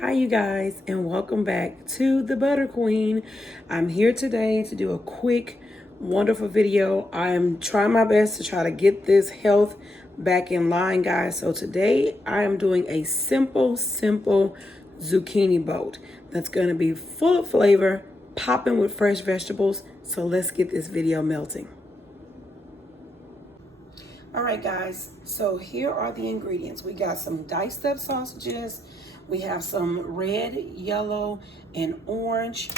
Hi you guys, and welcome back to the Butter Queen. I'm here today to do a quick wonderful video. I am trying my best to try to get this health back in line, guys. So today I am doing a simple zucchini boat that's going to be full of flavor, popping with fresh vegetables. So let's get this video melting. All right, guys, so here are the ingredients. We got some diced up sausages. We have some red, yellow, and orange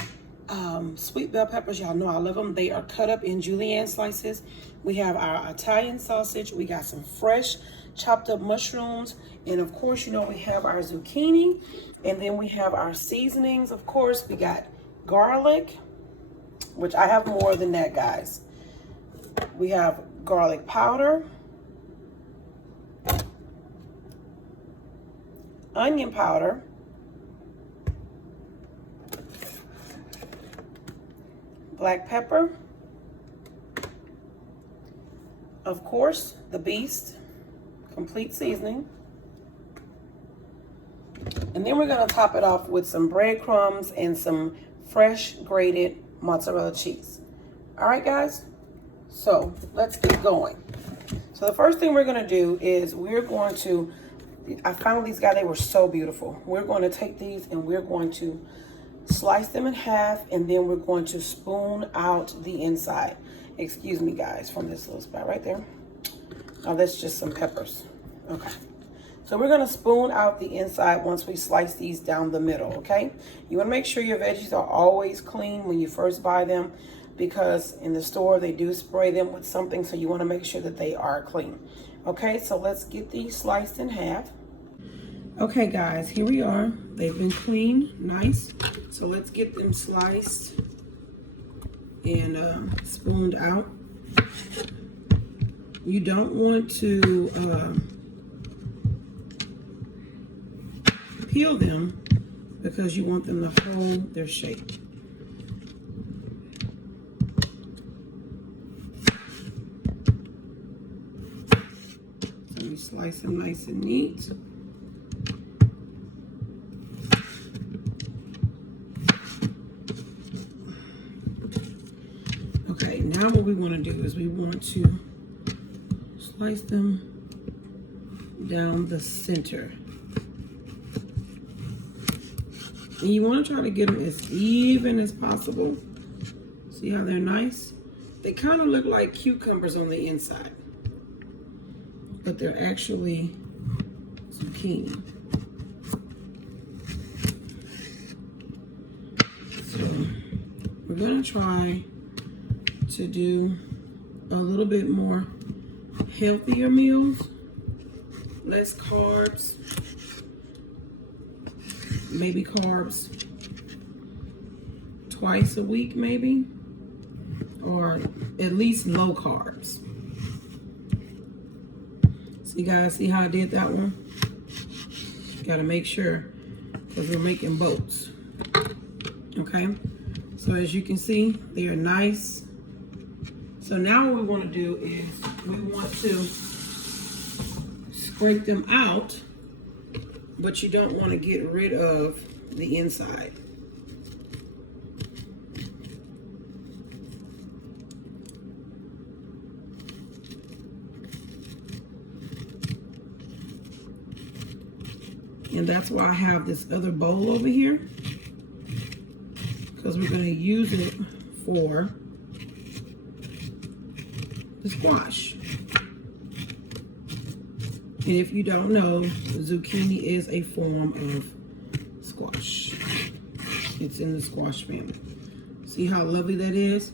sweet bell peppers. Y'all know I love them. They are cut up in julienne slices. We have our Italian sausage. We got some fresh chopped up mushrooms. And of course, you know, we have our zucchini. And then we have our seasonings. Of course, we got garlic, which I have more than that, guys. We have garlic powder, onion powder, black pepper, of course, the Beast complete seasoning, and then we're going to top it off with some breadcrumbs and some fresh grated mozzarella cheese. All right, guys, so let's get going. So the first thing we're going to do is I found these guys, they were so beautiful. We're going to take these and we're going to slice them in half, and then we're going to spoon out the inside. Excuse me, guys, from this little spot right there. Oh, that's just some peppers. Okay. So we're going to spoon out the inside once we slice these down the middle, okay? You want to make sure your veggies are always clean when you first buy them, because in the store they do spray them with something, so you want to make sure that they are clean. Okay, so let's get these sliced in half. Okay, guys, here we are. They've been cleaned, nice. So let's get them sliced and spooned out. You don't want to peel them because you want them to hold their shape. So you slice them nice and neat. Okay, now what we want to do is we want to slice them down the center. And you want to try to get them as even as possible. See how they're nice? They kind of look like cucumbers on the inside, but they're actually zucchini. So we're going to try to do a little bit more healthier meals, less carbs, maybe carbs twice a week maybe, or at least low carbs. See, guys, see how I did that one? Gotta make sure, because we're making boats. Okay, so as you can see, they are nice. So now what we want to do is we want to scrape them out, but you don't want to get rid of the inside. And that's why I have this other bowl over here, because we're going to use it for the squash. And if you don't know, zucchini is a form of squash. It's in the squash family. See how lovely that is?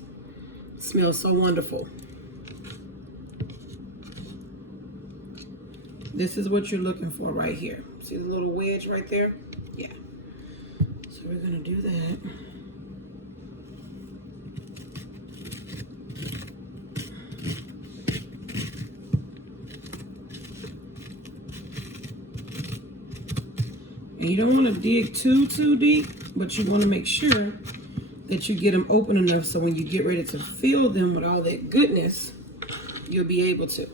It smells so wonderful. This is what you're looking for right here. See the little wedge right there? Yeah. So we're gonna do that. And you don't want to dig too deep, but you want to make sure that you get them open enough so when you get ready to fill them with all that goodness, you'll be able to.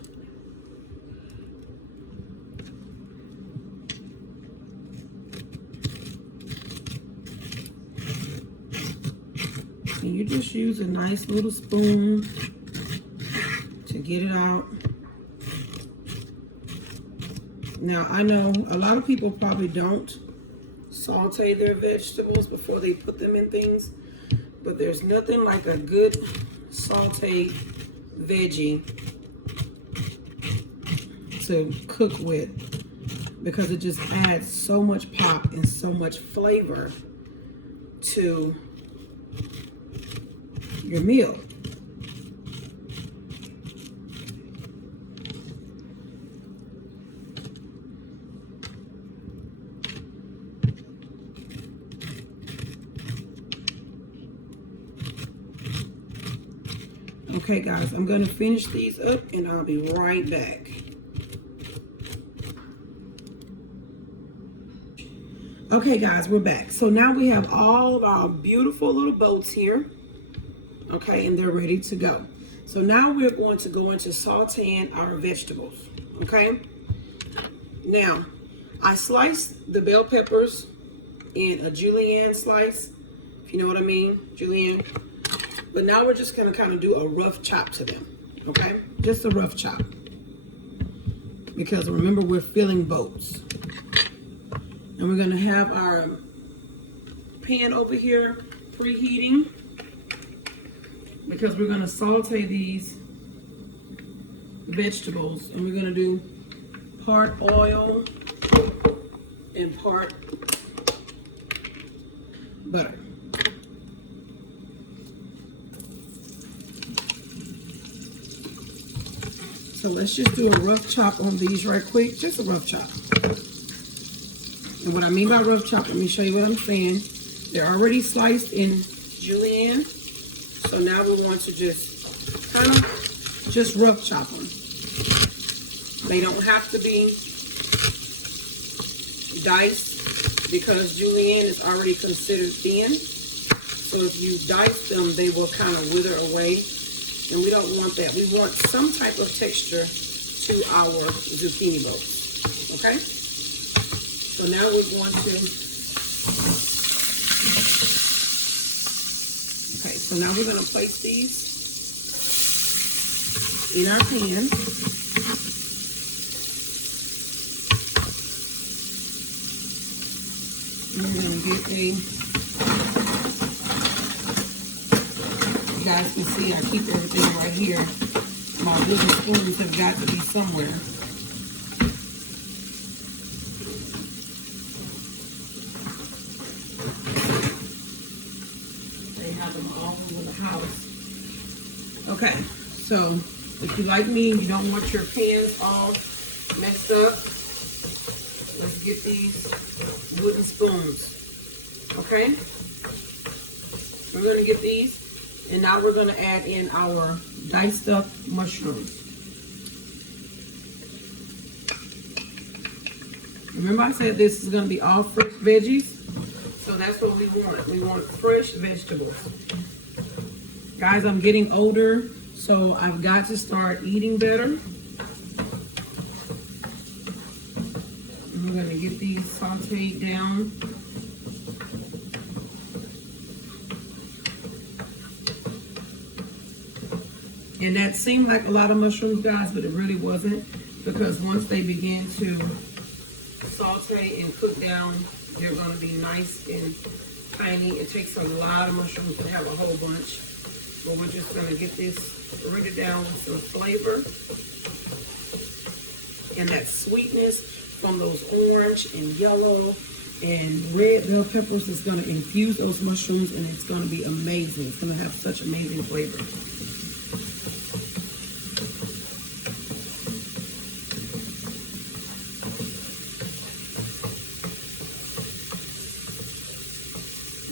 And you just use a nice little spoon to get it out. Now, I know a lot of people probably don't saute their vegetables before they put them in things, but there's nothing like a good sauteed veggie to cook with, because it just adds so much pop and so much flavor to your meal. Okay guys, I'm gonna finish these up and I'll be right back. Okay guys, we're back. So now we have all of our beautiful little boats here. Okay, and they're ready to go. So now we're going to go into sauteing our vegetables. Okay, now I sliced the bell peppers in a julienne slice, if you know what I mean, julienne. But now we're just gonna kind of do a rough chop to them, okay? Just a rough chop. Because remember, we're filling boats. And we're gonna have our pan over here preheating, because we're gonna saute these vegetables, and we're gonna do part oil and part butter. So let's just do a rough chop on these right quick, just a rough chop. And what I mean by rough chop, let me show you what I'm saying. They're already sliced in julienne. So now we want to just kind of just rough chop them. They don't have to be diced, because julienne is already considered thin. So if you dice them, they will kind of wither away. And we don't want that. We want some type of texture to our zucchini boats. Okay? So now we're going to... Okay, so now we're going to place these in our pan. And we're going to get a... You guys can see I keep everything right here. My wooden spoons have got to be somewhere. They have them all over the house. Okay, so if you like me and you don't want your pans all messed up, let's get these wooden spoons. Okay? We're going to get these. And now we're going to add in our diced up mushrooms. Remember I said this is going to be all fresh veggies? So that's what we want. We want fresh vegetables. Guys, I'm getting older, so I've got to start eating better. And we're going to get these sauteed down. And that seemed like a lot of mushrooms, guys, but it really wasn't, because once they begin to saute and cook down, they're going to be nice and tiny. It takes a lot of mushrooms to have a whole bunch, but we're just going to get this ready down with some flavor. And that sweetness from those orange and yellow and red bell peppers is going to infuse those mushrooms, and it's going to be amazing. It's going to have such amazing flavor.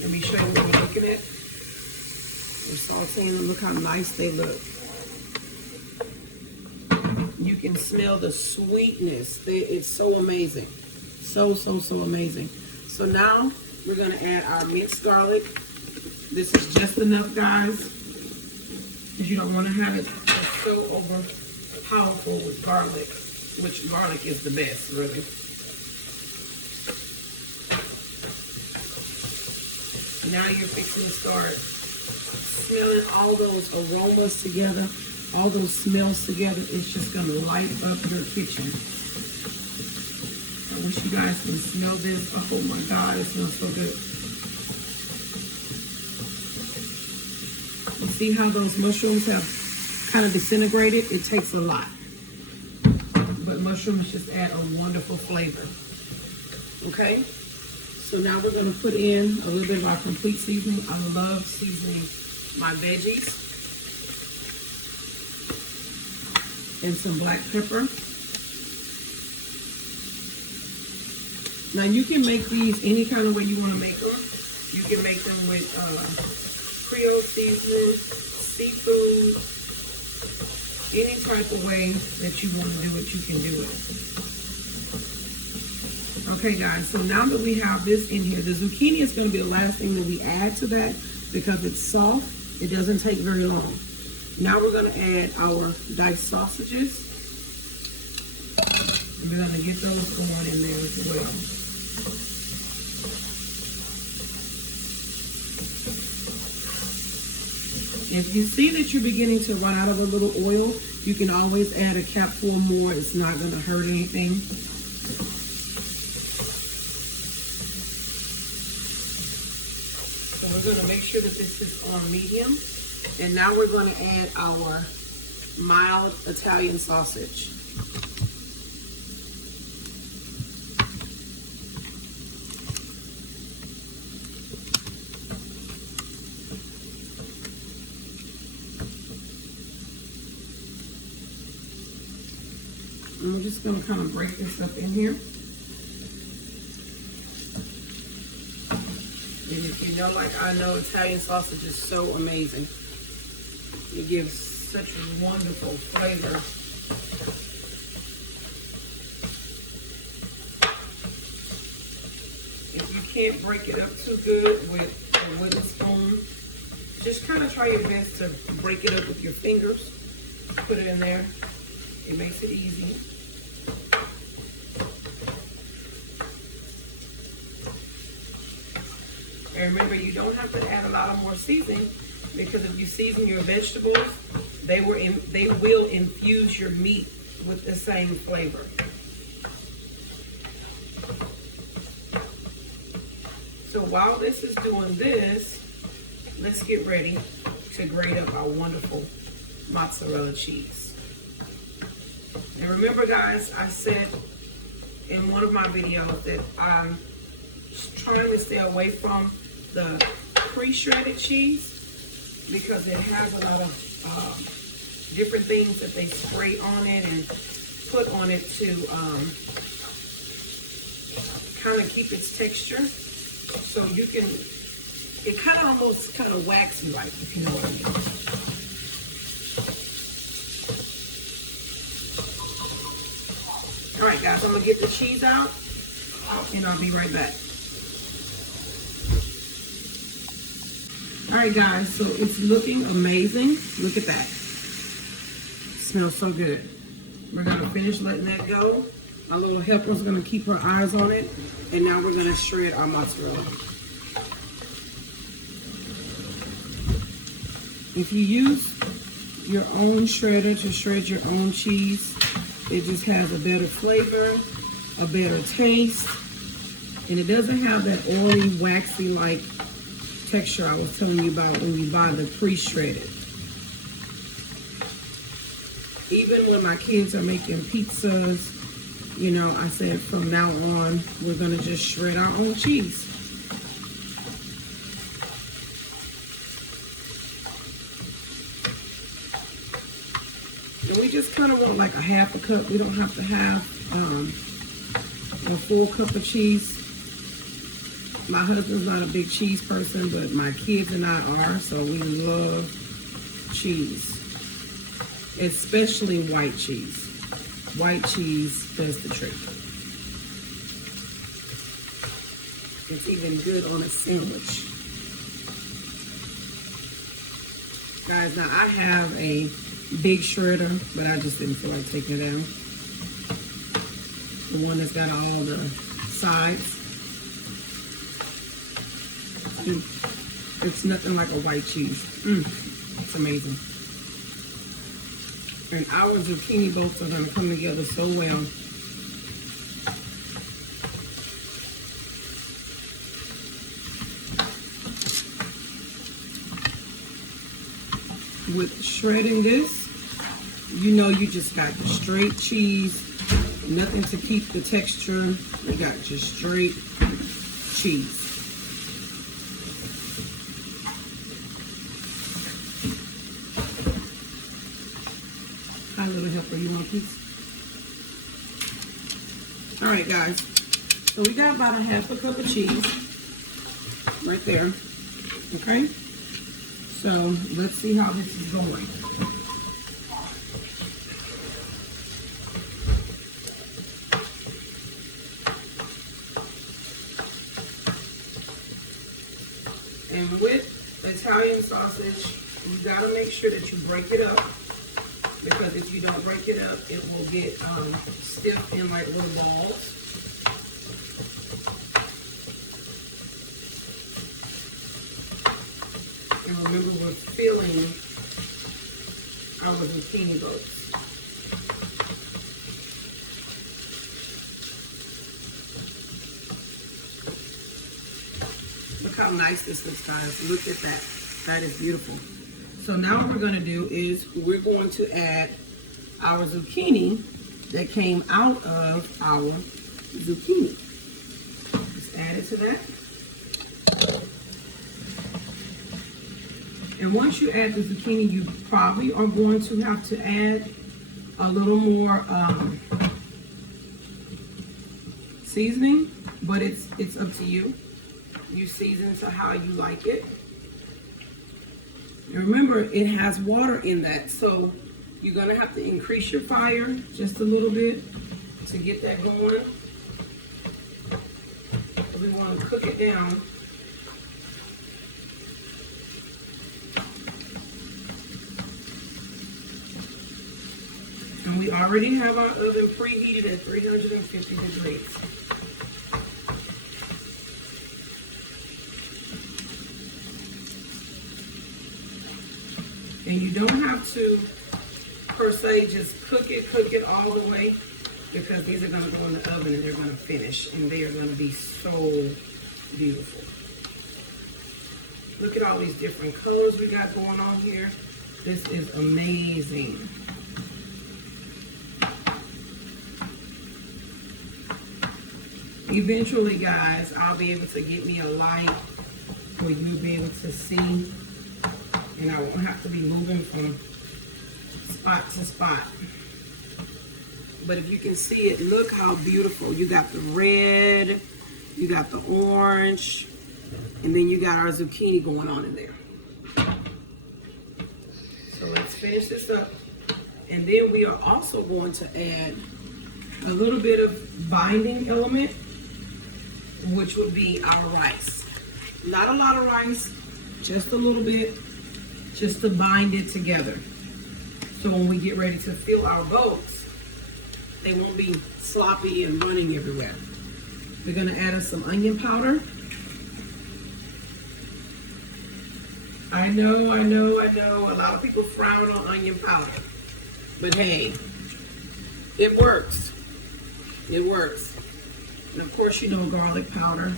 Let me show you what I'm looking at. We're sauteing them. Look how nice they look. You can smell the sweetness. It's so amazing. So amazing. So now we're going to add our minced garlic. This is just enough, guys, because you don't want to have it so over powerful with garlic, which garlic is the best, really. Now you're fixing to start smelling all those aromas together, all those smells together, it's just gonna light up your kitchen. I wish you guys can smell this. Oh my God, it smells so good. You see how those mushrooms have kind of disintegrated? It takes a lot. But mushrooms just add a wonderful flavor. Okay? So now we're gonna put in a little bit of our complete seasoning. I love seasoning my veggies. And some black pepper. Now you can make these any kind of way you want to make them. You can make them with Creole seasoning, seafood, any type of way that you want to do it, you can do it. Okay guys, so now that we have this in here, the zucchini is going to be the last thing that we add to that because it's soft. It doesn't take very long. Now we're going to add our diced sausages. We're going to get those going in there as well. If you see that you're beginning to run out of a little oil, you can always add a capful more. It's not going to hurt anything. So we're going to make sure that this is on medium. And now we're going to add our mild Italian sausage. And we're just going to kind of break this up in here. And if you know, like I know, Italian sausage is so amazing. It gives such a wonderful flavor. If you can't break it up too good with a wooden spoon, just kind of try your best to break it up with your fingers. Put it in there. It makes it easy. And remember, you don't have to add a lot of more seasoning because if you season your vegetables, they will infuse your meat with the same flavor. So while this is doing this, let's get ready to grate up our wonderful mozzarella cheese. And remember guys, I said in one of my videos that I'm trying to stay away from the pre-shredded cheese because it has a lot of different things that they spray on it and put on it to kind of keep its texture. So you can, it kind of almost kind of waxy like, if you know what I mean. All right guys, I'm gonna get the cheese out and I'll be right back. All right guys, so it's looking amazing. Look at that. It smells so good. We're gonna finish letting that go. My little helper's gonna keep her eyes on it. And now we're gonna shred our mozzarella. If you use your own shredder to shred your own cheese, it just has a better flavor, a better taste, and it doesn't have that oily, waxy like texture I was telling you about when you buy the pre-shredded. Even when my kids are making pizzas, you know, I said from now on, we're gonna just shred our own cheese. And we just kind of want like a half a cup. We don't have to have a full cup of cheese. My husband's not a big cheese person, but my kids and I are, so we love cheese. Especially white cheese. White cheese does the trick. It's even good on a sandwich. Guys, now I have a big shredder, but I just didn't feel like taking it down. The one that's got all the sides. It's nothing like a white cheese. It's amazing. And our zucchini boats are going to come together so well. With shredding this, you know you just got the straight cheese, nothing to keep the texture. You got just straight cheese. Hi, little helper, you want a piece? All right, guys. So we got about a half a cup of cheese right there. Okay. So let's see how this is going. And with Italian sausage, you gotta make sure that you break it up, because if you don't break it up, it will get stiff in like little balls. And remember, we're filling our zucchini boats. Look how nice this looks, guys. Look at that. That is beautiful. So now what we're going to do is we're going to add our zucchini that came out of our zucchini. Just add it to that. And once you add the zucchini, you probably are going to have to add a little more seasoning, but it's up to you. You season to how you like it. And remember, it has water in that, so you're gonna have to increase your fire just a little bit to get that going. We want to cook it down. And we already have our oven preheated at 350 degrees. And you don't have to, per se, just cook it all the way, because these are going to go in the oven and they're going to finish, and they are going to be so beautiful. Look at all these different colors we got going on here. This is amazing. Eventually, guys, I'll be able to get me a light where you'll be able to see, and I won't have to be moving from spot to spot. But if you can see it, look how beautiful. You got the red, you got the orange, and then you got our zucchini going on in there. So let's finish this up. And then we are also going to add a little bit of binding element, which would be our rice. Not a lot of rice, just a little bit, just to bind it together. So when we get ready to fill our boats, they won't be sloppy and running everywhere. We're gonna add us some onion powder. I know, a lot of people frown on onion powder, but hey, it works. It works. And of course, you know, garlic powder.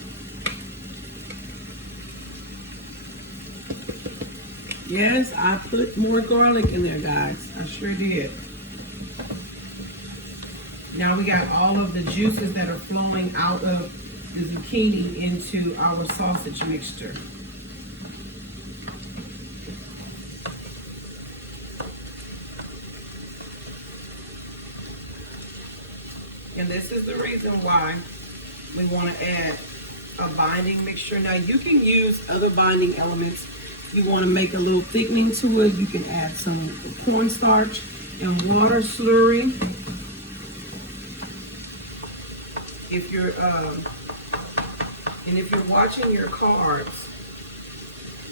Yes, I put more garlic in there, guys. I sure did. Now we got all of the juices that are flowing out of the zucchini into our sausage mixture. And this is the reason why we want to add a binding mixture. Now you can use other binding elements. If you want to make a little thickening to it, you can add some cornstarch and water slurry. If you're watching your carbs,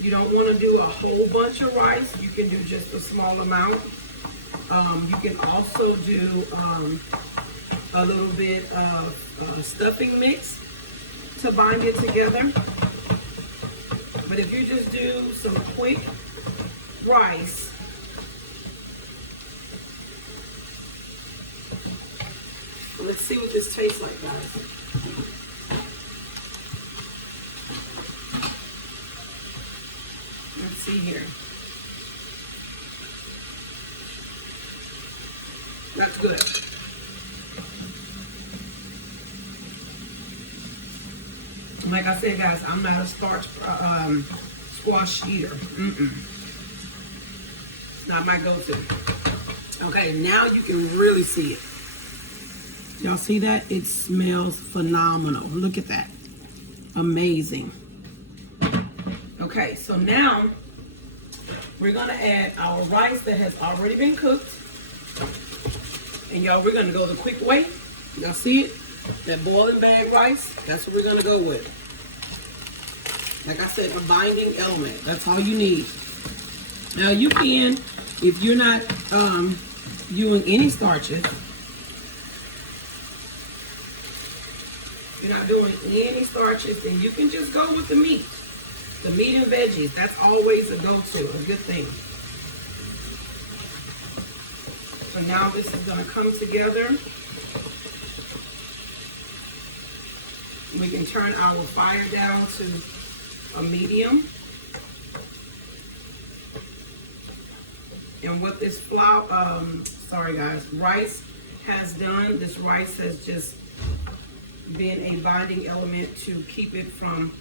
you don't want to do a whole bunch of rice. You can do just a small amount. You can also do a little bit of stuffing mix to bind it together. But if you just do some quick rice, let's see what this tastes like, guys. Let's see here. That's good. Like I said, guys, I'm not a starch squash eater. It's not my go-to. Okay, now you can really see it. Y'all see that? It smells phenomenal. Look at that. Amazing. Okay, so now we're gonna add our rice that has already been cooked. And y'all, we're gonna go the quick way. Y'all see it? That boiling bag rice, that's what we're gonna go with. Like I said, a binding element. That's all you need. Now you can, if you're not using any starches, you're not doing any starches, then you can just go with the meat. The meat and veggies, that's always a go-to, a good thing. So now this is gonna come together. We can turn our fire down to a medium. And what this rice has done, this rice has just been a binding element to keep it from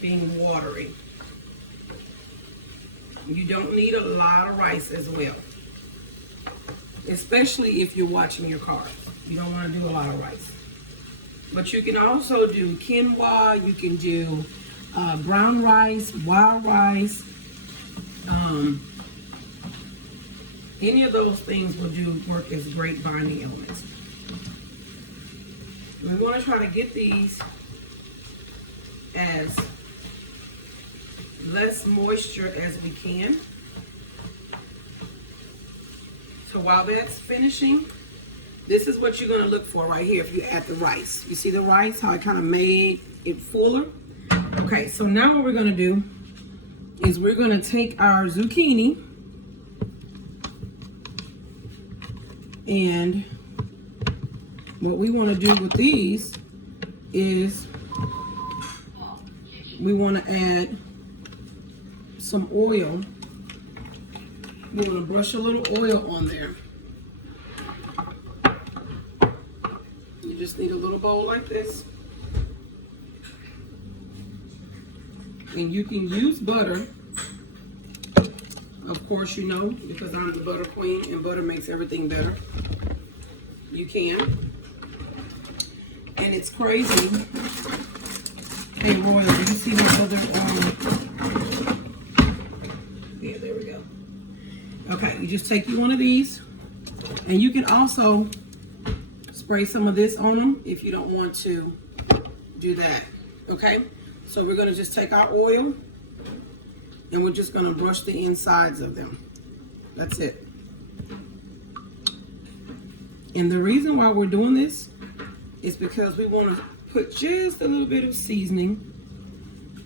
being watery. You don't need a lot of rice as well, especially if you're watching your carbs. You don't want to do a lot of rice. But you can also do quinoa, you can do brown rice, wild rice. Any of those things will work as great binding elements. We want to try to get these as less moisture as we can. So while that's finishing, this is what you're going to look for right here if you add the rice. You see the rice, how it kind of made it fuller? Okay, so now what we're going to do is we're going to take our zucchini and what we want to do with these is we want to add some oil. We're going to brush a little oil on there. You just need a little bowl like this. And you can use butter. Of course, you know, because I'm the butter queen and butter makes everything better. You can. And it's crazy. Hey, Royal, do you see this other, yeah, there we go. Okay, you just take you one of these. And you can also spray some of this on them if you don't want to do that. Okay? So we're going to just take our oil and we're just going to brush the insides of them. That's it. And the reason why we're doing this is because we want to put just a little bit of seasoning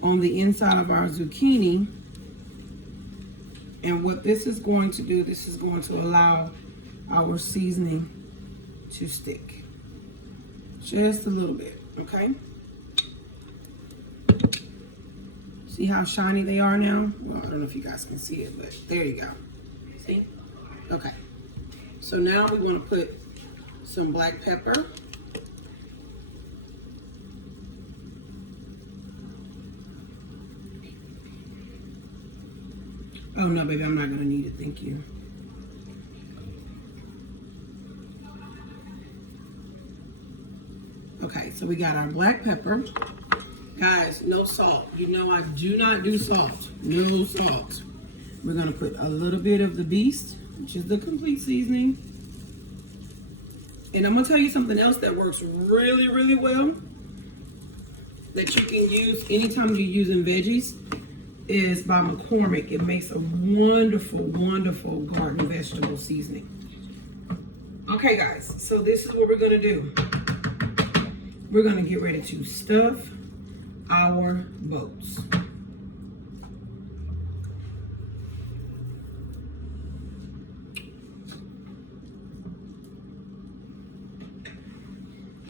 on the inside of our zucchini. And what this is going to do, this is going to allow our seasoning to stick. Just a little bit, okay? See how shiny they are now? Well, I don't know if you guys can see it, but there you go. See? Okay. So now we want to put some black pepper. Oh no, baby, I'm not gonna need it, thank you. Okay, so we got our black pepper. Guys, no salt. You know I do not do salt. No salt. We're gonna put a little bit of the beast, which is the complete seasoning. And I'm gonna tell you something else that works really, really well that you can use anytime you're using veggies is by McCormick. It makes a wonderful, wonderful garden vegetable seasoning. Okay, guys, so this is what we're gonna do. We're gonna get ready to stuff our boats.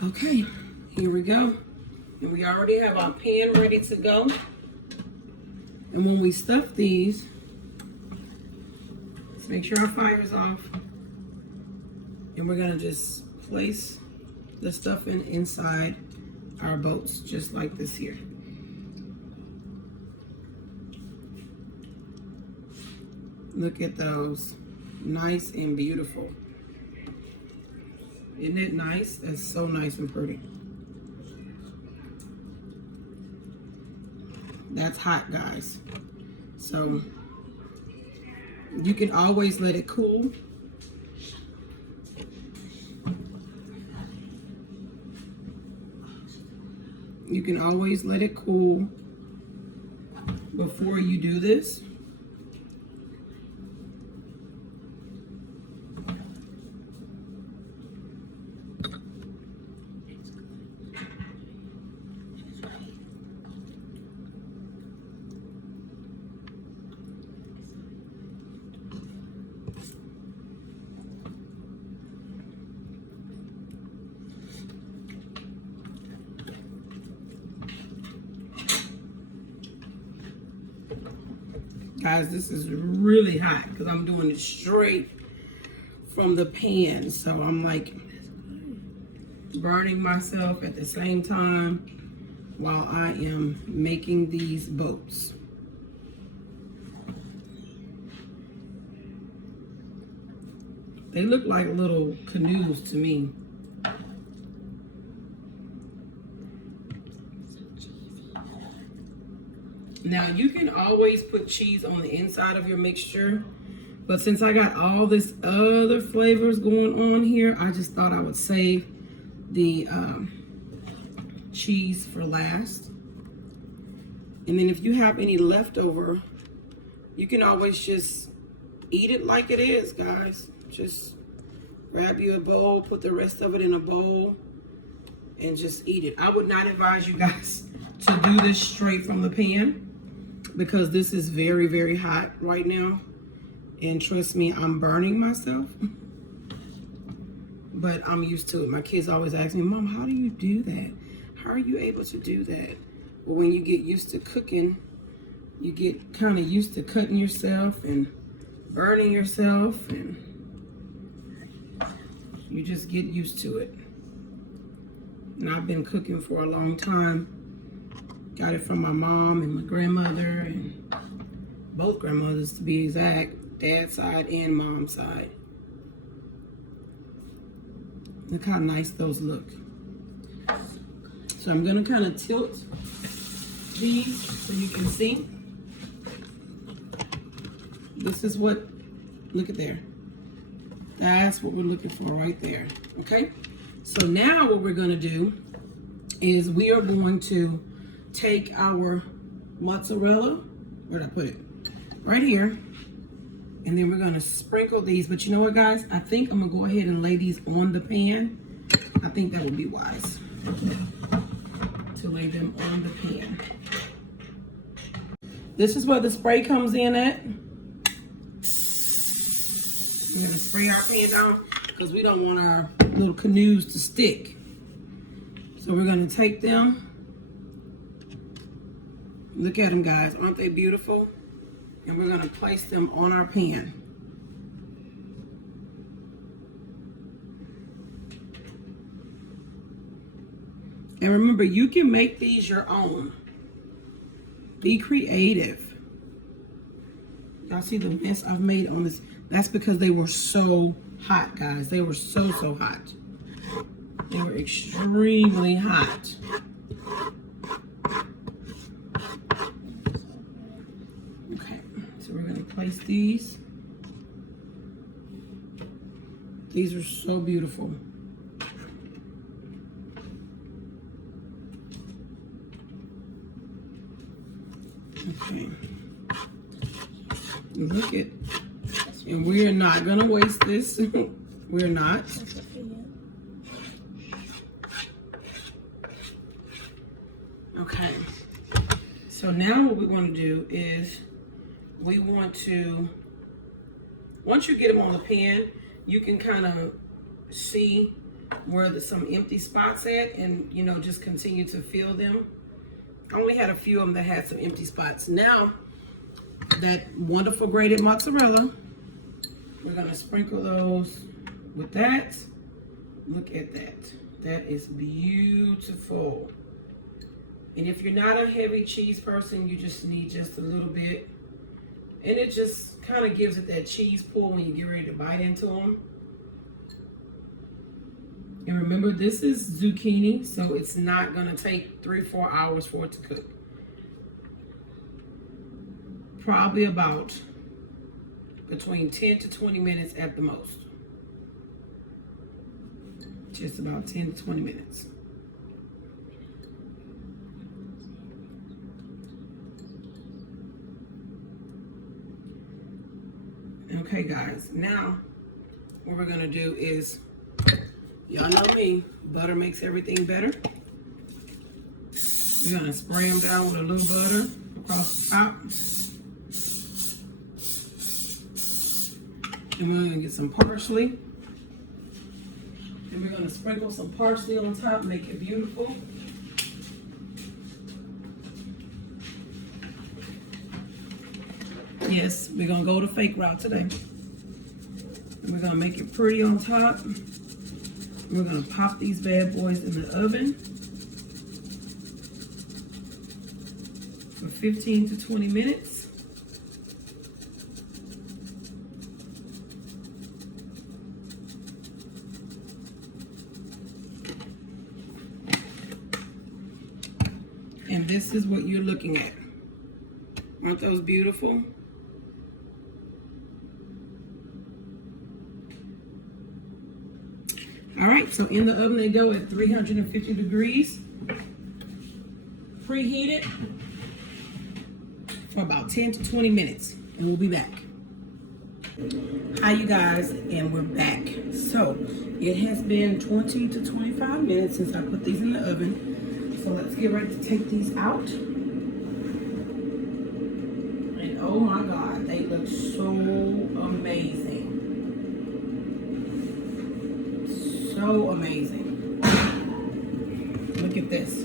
Okay, here we go. And we already have our pan ready to go. And when we stuff these, let's make sure our fire's off. And we're gonna just place the stuffing inside our boats, just like this here. Look at those, nice and beautiful. Isn't it nice? That's so nice and pretty. That's hot, guys. So you can always let it cool. You can always let it cool before you do this. Guys, this is really hot because I'm doing it straight from the pan. So I'm like burning myself at the same time while I am making these boats. They look like little canoes to me. Now, you can always put cheese on the inside of your mixture, but since I got all this other flavors going on here, I just thought I would save the cheese for last. And then if you have any leftover, you can always just eat it like it is, guys. Just grab you a bowl, put the rest of it in a bowl, and just eat it. I would not advise you guys to do this straight from the pan, because this is very, very hot right now. And trust me, I'm burning myself. But I'm used to it. My kids always ask me, Mom, how do you do that? How are you able to do that? Well, when you get used to cooking, you get kind of used to cutting yourself and burning yourself, and you just get used to it. And I've been cooking for a long time. Got it from my mom and my grandmother, and both grandmothers to be exact, dad's side and mom's side. Look how nice those look. So I'm gonna kind of tilt these so you can see. This is what, look at there. That's what we're looking for right there, okay? So now what we're gonna do is we are going to take our mozzarella, where'd I put it? Right here. And then we're gonna sprinkle these, but you know what, guys? I think I'm gonna go ahead and lay these on the pan. I think that would be wise to lay them on the pan. This is where the spray comes in at. We're gonna spray our pan down because we don't want our little canoes to stick. So we're gonna take them. Look at them, guys. Aren't they beautiful? And we're gonna place them on our pan. And remember, you can make these your own. Be creative. Y'all see the mess I've made on this? That's because they were so hot, guys. They were so hot. They were extremely hot. Okay, so we're gonna place these. These are so beautiful. Okay. Look at, and we're not gonna waste this. We're not. Okay, So now what we want to do is we want to, once you get them on the pan, you can kind of see where some empty spots at, and you know, just continue to fill them. I only had a few of them that had some empty spots. Now, that wonderful grated mozzarella, we're gonna sprinkle those with that. Look at that. That is beautiful. And if you're not a heavy cheese person, you just need just a little bit. And it just kind of gives it that cheese pull when you get ready to bite into them. And remember, this is zucchini, so it's not gonna take 3-4 hours for it to cook. Probably about between 10 to 20 minutes at the most. Just about 10 to 20 minutes. Okay, guys, now what we're gonna do is, y'all know me, butter makes everything better. We're gonna spray them down with a little butter across the top. And we're gonna get some parsley. And we're gonna sprinkle some parsley on top, make it beautiful. Yes, we're gonna go the fake route today. And we're gonna make it pretty on top. We're gonna pop these bad boys in the oven for 15 to 20 minutes. And this is what you're looking at. Aren't those beautiful? All right, so in the oven they go at 350 degrees, preheated for about 10 to 20 minutes, and we'll be back. Hi, you guys, and we're back. So it has been 20 to 25 minutes since I put these in the oven. So let's get ready to take these out. And oh my God, they look so amazing. So amazing. Look at this.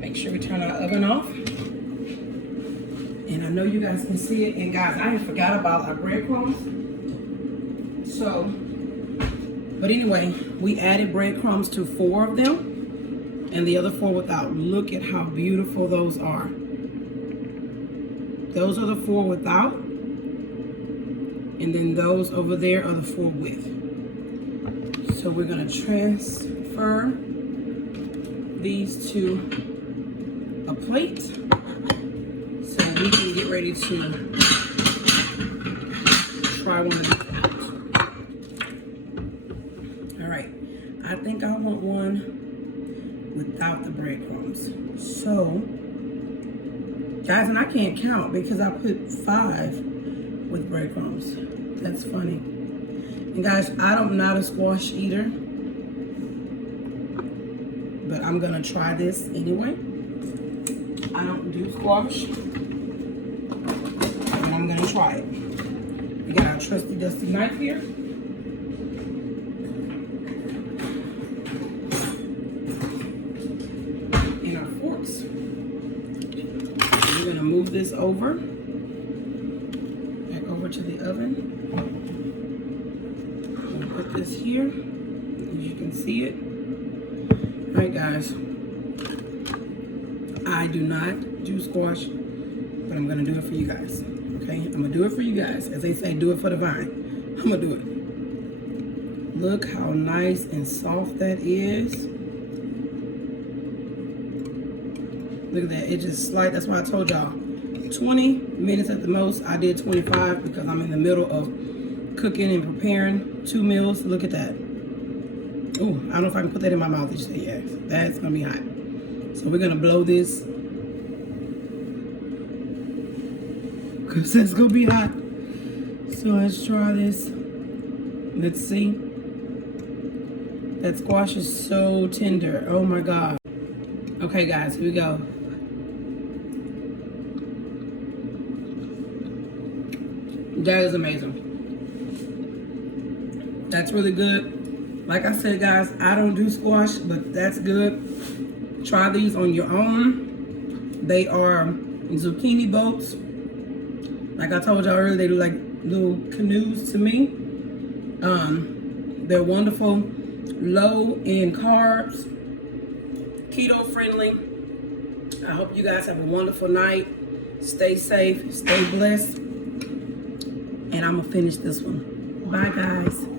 Make sure we turn our oven off. And I know you guys can see it. And guys, I forgot about our breadcrumbs. So, but anyway, we added breadcrumbs to 4 of them. And the other 4 without. Look at how beautiful those are. Those are the 4 without. And then those over there are the 4 with. So we're gonna transfer these to a plate so we can get ready to try one of these out. All right, I think I want one without the breadcrumbs. So, guys, and I can't count because I put 5 with breadcrumbs. That's funny. And guys, I'm not a squash eater, but I'm gonna try this anyway. I don't do squash, but I'm gonna try it. We got our trusty dusty knife here. And our forks. We're gonna move this over, back over to the oven. Put this here, as you can see it. All right, guys, I do not do squash, but I'm gonna do it for you guys. Okay, I'm gonna do it for you guys. As they say, do it for the vine. I'm gonna do it. Look how nice and soft that is. Look at that, it just like, that's why I told y'all 20 minutes at the most. I did 25 because I'm in the middle of cooking and preparing 2 meals. Look at that. Oh, I don't know if I can put that in my mouth. Just say yes. That's gonna be hot. So we're gonna blow this because that's gonna be hot. So let's try this. Let's see. That squash is so tender. Oh my God. Okay, guys, here we go. That is amazing. That's really good. Like I said, guys, I don't do squash, but that's good. Try these on your own. They are zucchini boats. Like I told y'all earlier, they do like little canoes to me. They're wonderful, low in carbs, keto friendly. I hope you guys have a wonderful night. Stay safe, stay blessed. And I'm gonna finish this one. Bye, guys.